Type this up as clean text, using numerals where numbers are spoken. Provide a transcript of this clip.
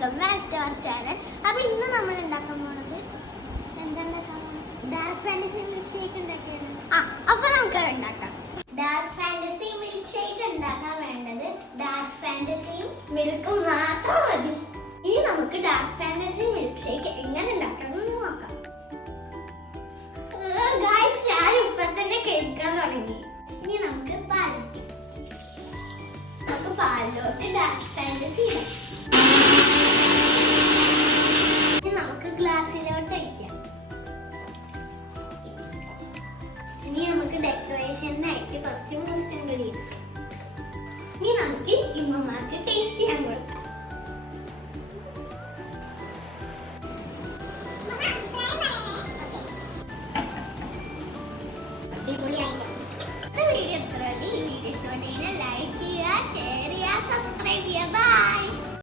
Welcome back to our channel. അപ്പോൾ ഇന്ന് നമ്മൾ ഉണ്ടാക്കാൻ പോകുന്നത് ഡാർക്ക് ഫാന്റസി മിൽക്ക് ഷേക്ക് ഉണ്ടാക്കുകയാണ്. അപ്പോൾ നമുക്ക് ഉണ്ടാക്കാം. ഡാർക്ക് ഫാന്റസി മിൽക്ക് ഷേക്ക് ഉണ്ടാക്കാൻ വേണ്ടത് ഡാർക്ക് ഫാന്റസിയും മിൽക്കും മാത്രം മതി. ഇനി നമുക്ക് ഡാർക്ക്